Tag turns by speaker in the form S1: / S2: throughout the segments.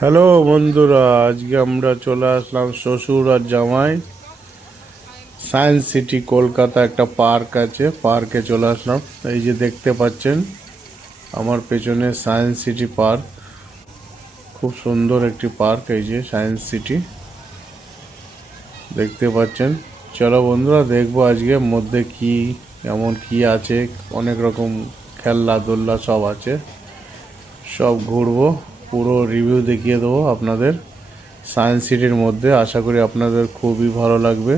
S1: Hello বন্ধুরা, আজকে আমরা চলে আসলাম শ্বশুর আর জামাই। সায়েন্স সিটি কলকাতা একটা পার্ক আছে, পার্কে চলে আসলাম। এই যে দেখতে পাচ্ছেন, আমার পেছনে সায়েন্স সিটি পার্ক। খুব সুন্দর একটি পার্ক এই যে সায়েন্স সিটি। দেখতে পাচ্ছেন। চলো বন্ধুরা, দেখব আজকে মধ্যে কি এমন কি আছে, অনেক রকম খেলনা দোলনা সব আছে। সব ঘুরবো। পুরো রিভিউ দেখিয়ে দেবো আপনাদের। সায়েন্স সিটির মধ্যে আশা করি আপনাদের খুবই ভালো লাগবে।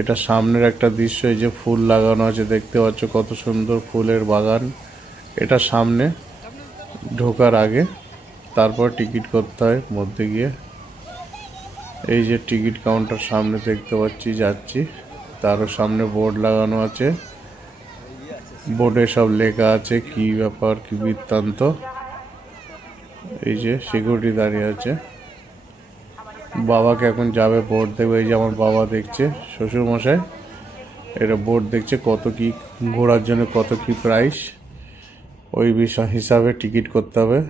S1: এটা সামনের একটা দৃশ্য, এই যে ফুল লাগানো আছে, দেখতে পাচ্ছ কত সুন্দর ফুলের বাগান। এটা সামনে ঢোকার আগে তারপর টিকিট করতে হয় মধ্যে গিয়ে। এই যে টিকিট কাউন্টার সামনে দেখতে পাচ্ছি, যাচ্ছি। তারও সামনে বোর্ড লাগানো আছে। বোর্ডে সব লেখা আছে, কি ব্যাপার, কি বৃত্তান্ত। এই যে সিকিউরিটি দাঁড়িয়ে আছে। বাবাকে এখন যাবে বোর্ড দেবে এই যে আমার বাবা দেখছে শ্বশুর মশাই এটা বোর্ড দেখছে কত কি, ঘোরার জন্য কত কি প্রাইস ওই বিষয় হিসাবে টিকিট করতে হবে।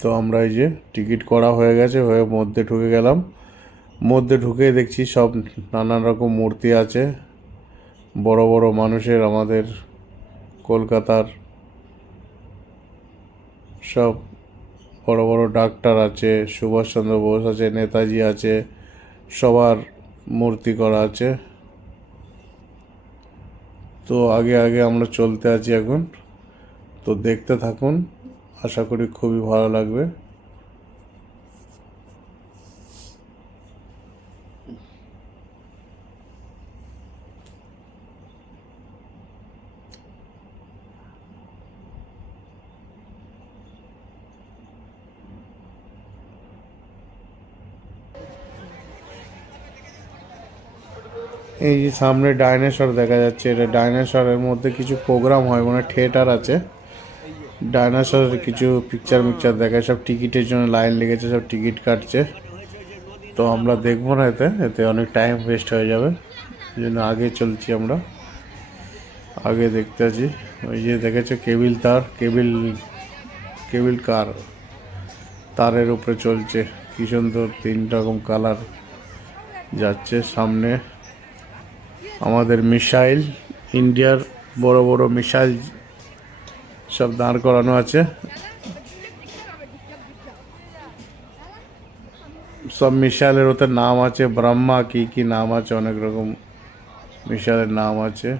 S1: তো আমরা এই যে টিকিট করা হয়ে গেছে, হয়ে মধ্যে ঢুকে গেলাম। মধ্যে ঢুকে দেখছি সব নানান রকম মূর্তি আছে। বড় বড় মানুষের আমাদের কলকাতার সব বড় বড় ডাক্তার আছে, সুভাষচন্দ্র বোস আছে, নেতাজি আছে, সবার মূর্তি করা আছে। তো আগে আগে আমরা চলতে আছি এখন। তো দেখতে থাকুন, আশা করি খুবই ভালো লাগবে। এই যে সামনে ডাইনোসর দেখা যাচ্ছে, এটা ডাইনোসরের মধ্যে কিছু প্রোগ্রাম হয় মানে থিয়েটার আছে। ডাইনোসরের কিছু পিকচার মিকচার দেখায়, সব টিকিটের জন্য লাইন লেগেছে, সব টিকিট কাটছে। তো আমরা দেখব না এতে এতে অনেক টাইম ওয়েস্ট হয়ে যাবে। এই জন্য আগে চলছি আমরা। আগে দেখতে আছি। ওই যে দেখেছ, কেবিল তার, কেবিল কেবিল কার। তারের উপরে চলছে। কি সুন্দর তিন রকম কালার যাচ্ছে সামনে। আমাদের মিসাইল, ইন্ডিয়ার বড় বড় মিসাইল সব দাঁড় করানো আছে। সব মিসাইলের ওতে নাম আছে ব্রহ্মা, কি কি নাম আছে, অনেক রকম মিসাইলের নাম আছে।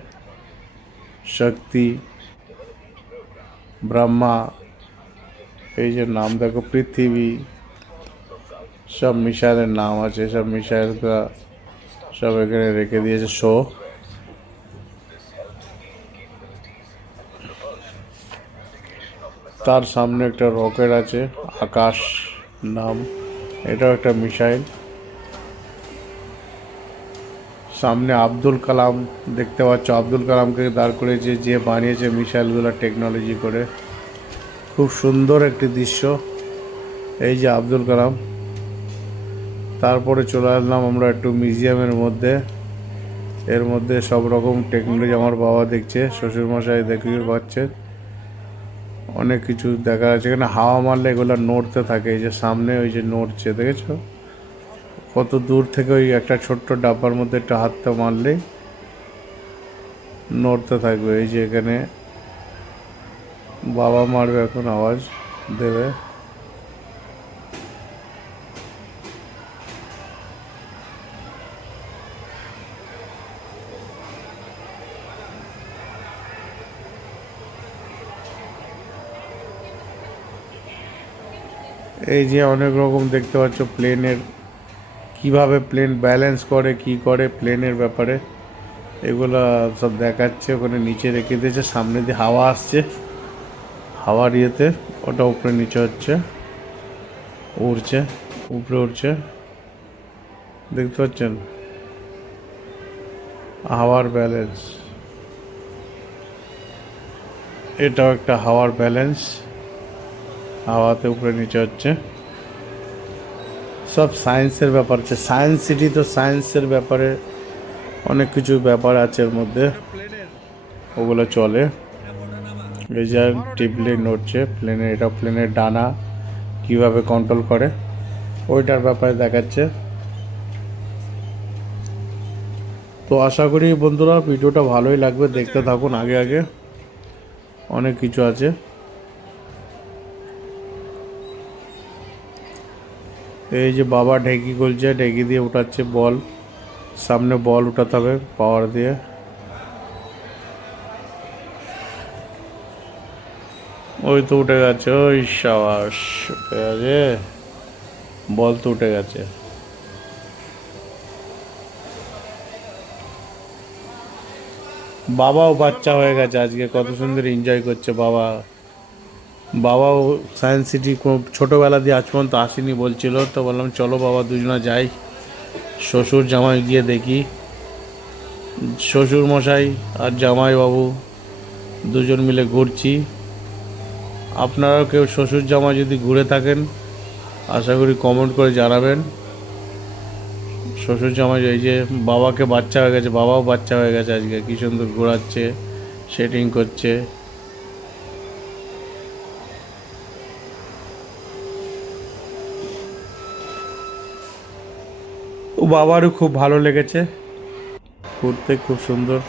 S1: শক্তি, ব্রহ্মা, এই যে নাম দেখো, পৃথিবী, সব মিসাইলের নাম আছে, সব মিসাইলটা সব এখানে রেখে দিয়েছে, শো। তার সামনে একটা রকেট আছে, আকাশ নাম, এটাও একটা মিসাইল। সামনে আব্দুল কালাম, দেখতে পাচ্ছ, আব্দুল কালামকে দাঁড় করেছে যে বানিয়েছে মিসাইলগুলো টেকনোলজি করে। খুব সুন্দর একটি দৃশ্য। এই যে আব্দুল কালাম। তারপরে চলে আসলাম আমরা একটু মিউজিয়ামের মধ্যে। এর মধ্যে সব রকম টেকনোলজি আমার বাবা দেখছে, শ্বশুরমশাই দেখতে পাচ্ছে অনেক কিছু দেখা যাচ্ছে। এখানে হাওয়া মারলে এগুলো নড়তে থাকে, এই যে সামনে ওই যে নড়ছে, দেখেছ? কত দূর থেকে ওই একটা ছোট্ট ডাব্বার মধ্যে একটা হাতটা মারলেই নড়তে থাকবে। এই যে এখানে বাবা মারবে এখন আওয়াজ দেবে। এই যে অনেক রকম দেখতে পাচ্ছ প্লেনের, কীভাবে প্লেন ব্যালেন্স করে, কি করে প্লেনের ব্যাপারে। এগুলো সব দেখাচ্ছে, ওখানে নিচে রেখে দিয়েছে, সামনে দিয়ে হাওয়া আসছে। হাওয়ার ইয়েতে ওটা উপরে নিচে হচ্ছে, উড়ছে, উপরে উঠছে দেখতে পাচ্ছেন? হাওয়ার ব্যালেন্স এটাও একটা হাওয়ার ব্যালেন্স হাওয়াতে উপরে নিচে হচ্ছে। সব সায়েন্সের ব্যাপার আছে। সায়েন্স সিটি তো সায়েন্সের ব্যাপারে অনেক কিছু ব্যাপার আছে এর মধ্যে। ওগুলো চলে। এই যে নড়ছে। প্লেনের এটা প্লেনের ডানা কীভাবে কন্ট্রোল করে, ওইটার ব্যাপারে দেখাচ্ছে। তো আশা করি বন্ধুরা, ভিডিওটা ভালোই লাগবে। দেখতে থাকুন আগে আগে। অনেক কিছু আছে। এই যে বাবা ঢেকি খুলছে, ঢেকি দিয়ে উঠাচ্ছে বল। সামনে বল উঠাতে হবে পাওয়ার দিয়ে। ওই তো উঠে গেছে, ওই সাবাস, উঠে গেছে। বল তো উঠে গেছে। বাবাও বাচ্চা হয়ে গেছে আজকে, কত সুন্দর এনজয় করছে বাবা। বাবাও সায়েন্স সিটি ছোটোবেলা দিয়ে আজ পর্যন্ত আসেনি, বলছিল। তো বললাম, চলো বাবা দুজনা যাই। শ্বশুর জামাই গিয়ে দেখি। শ্বশুর মশাই আর জামাই বাবু দুজন মিলে ঘুরছি। আপনারাও কেউ শ্বশুর জামাই যদি ঘুরে থাকেন, আশা করি কমেন্ট করে জানাবেন। শ্বশুর জামাই এই যে বাবাকে বাচ্চা হয়ে গেছে, বাবাও বাচ্চা হয়ে গেছে আজকে। কী সুন্দর ঘোরাচ্ছে সেটিং করছে। বাবারও খুব ভালো লেগেছে। ঘুরতে খুব সুন্দর।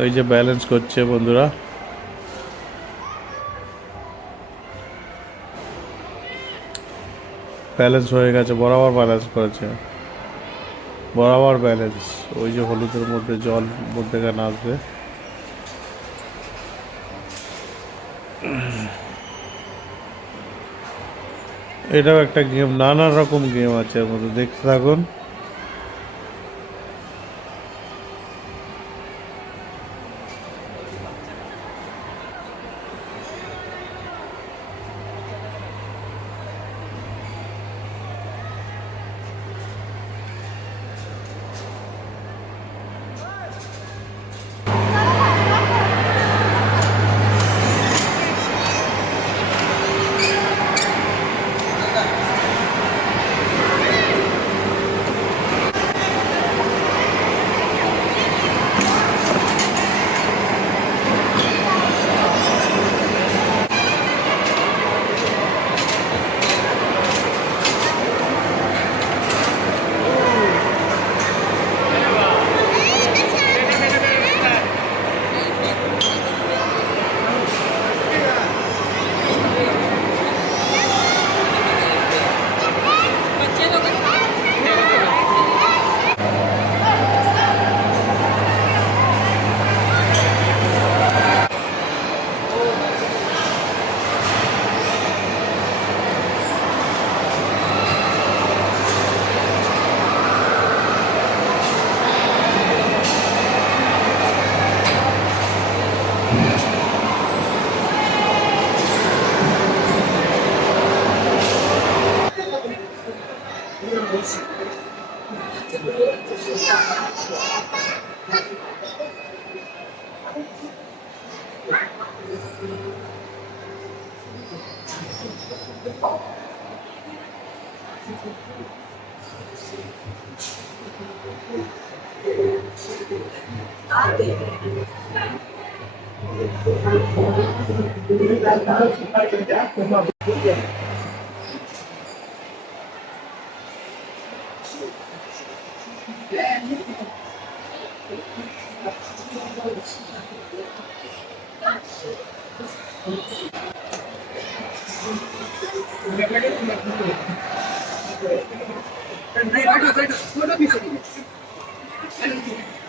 S1: ওই যে ব্যালেন্স করছে বন্ধুরা। ব্যালেন্স হয়ে গেছে, বরাবর ব্যালেন্স করেছে। বরাবর ব্যালেন্স ওই যে হলুদের মধ্যে জল মধ্যে মধ্যেখানে আসবে এটাও একটা গেম নানা রকম গেম আছে মধ্যে দেখতে থাকুন।
S2: হ্যাঁ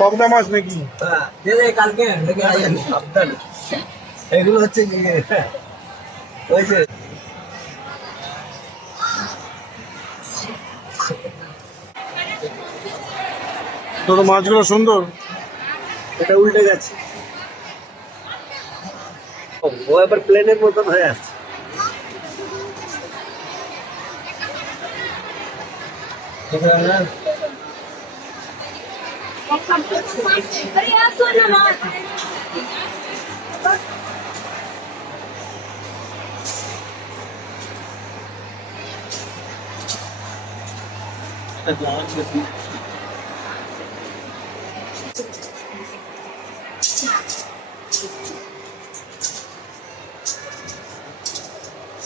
S3: পগদা মাছ। নাকি?
S2: হ্যাঁ দে দে কালকে লেগে আইয়েন সাবধান। এগুলো হচ্ছে কি
S4: ওই যে।
S2: ছোট মাছগুলো সুন্দর?
S4: এটা উল্টে গেছে ও, ও এবার প্লেনের মতন হয়ে আছে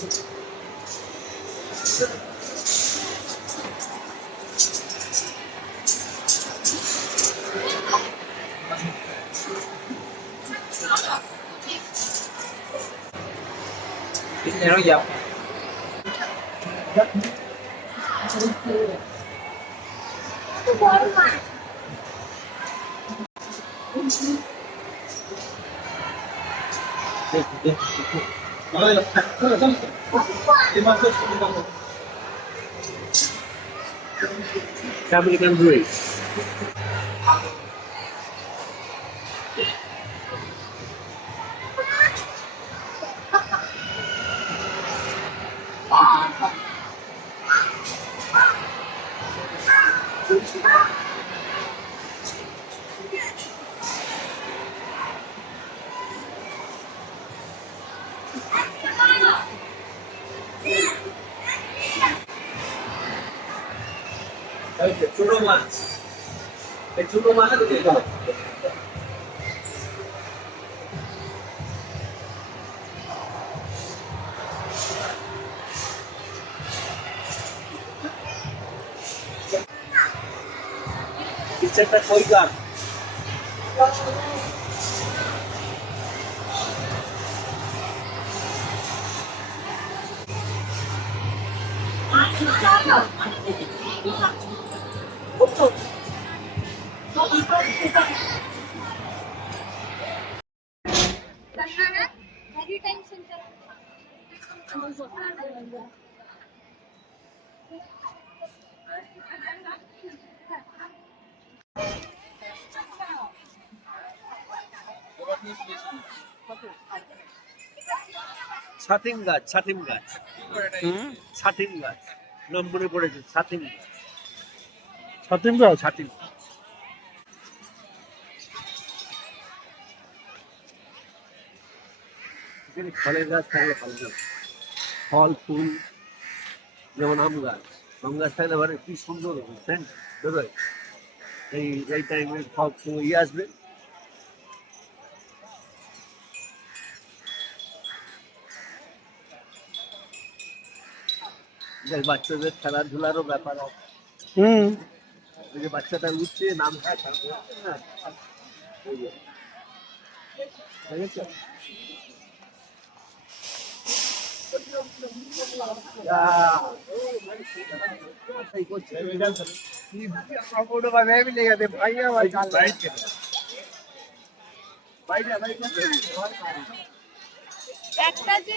S3: Tiếp theo nó dọc Thank you.
S4: American রুই ছোট মাছ। এই ছোট মাছ একটা কই গাছ ছাতিম গাছ ছাতিম গাছ। ছাতিম গাছ। নম্বরে পড়েছে ছাতিম গাছ।
S2: ছাতিম গাছ
S4: ছাতিম ফলের গাছ থাকলে ভালো লাগে। ফল ফুল যেমন আম গাছ। আম গাছ থাকলে মানে কি সুন্দর সেন্ট বেরোয় এই এই টাইমে ফল ফুল ইয়ে আসবে। বাচ্চাদের খেলাধুলারও ব্যাপার আছে।
S2: হুম।
S4: ওই যে বাচ্চাটা উঠছে নাম খায় তারপর না ওই যে। দেখেছ? আহ, এই করছে।
S3: একটা যে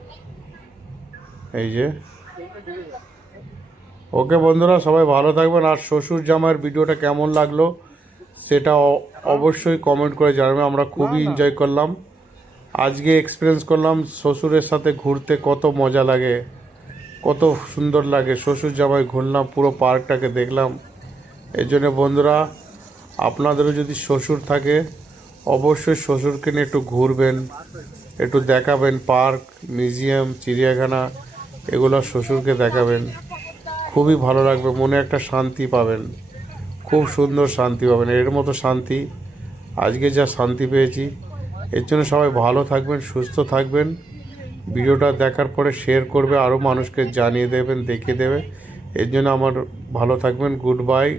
S1: এই যে। ওকে বন্ধুরা সবাই ভালো থাকবেন। আর শ্বশুর জামাইয়ের ভিডিওটা কেমন লাগল সেটা অবশ্যই কমেন্ট করে জানাবেন আমরা খুবই এনজয় করলাম। আজকে এক্সপিরিয়েন্স করলাম শ্বশুরের সাথে ঘুরতে কত মজা লাগে কত সুন্দর লাগে। শ্বশুর জামাই ঘুরলাম পুরো পার্কটাকে দেখলাম। এই জন্য বন্ধুরা আপনাদেরও যদি শ্বশুর থাকে অবশ্যই শ্বশুরকে নিয়ে একটু ঘুরবেন একটু দেখাবেন। পার্ক মিউজিয়াম চিড়িয়াখানা এগুলো শ্বশুরকে দেখাবেন। খুবই ভালো লাগবে, মনে একটা শান্তি পাবেন। খুব সুন্দর শান্তি পাবেন, এর মতো শান্তি আজকে যা শান্তি পেয়েছি। এর জন্য সবাই ভালো থাকবেন, সুস্থ থাকবেন। ভিডিওটা দেখার পরে শেয়ার করবে আরও মানুষকে জানিয়ে দেবেন, দেখিয়ে দেবে। এর জন্য আমার ভালো থাকবেন গুড বাই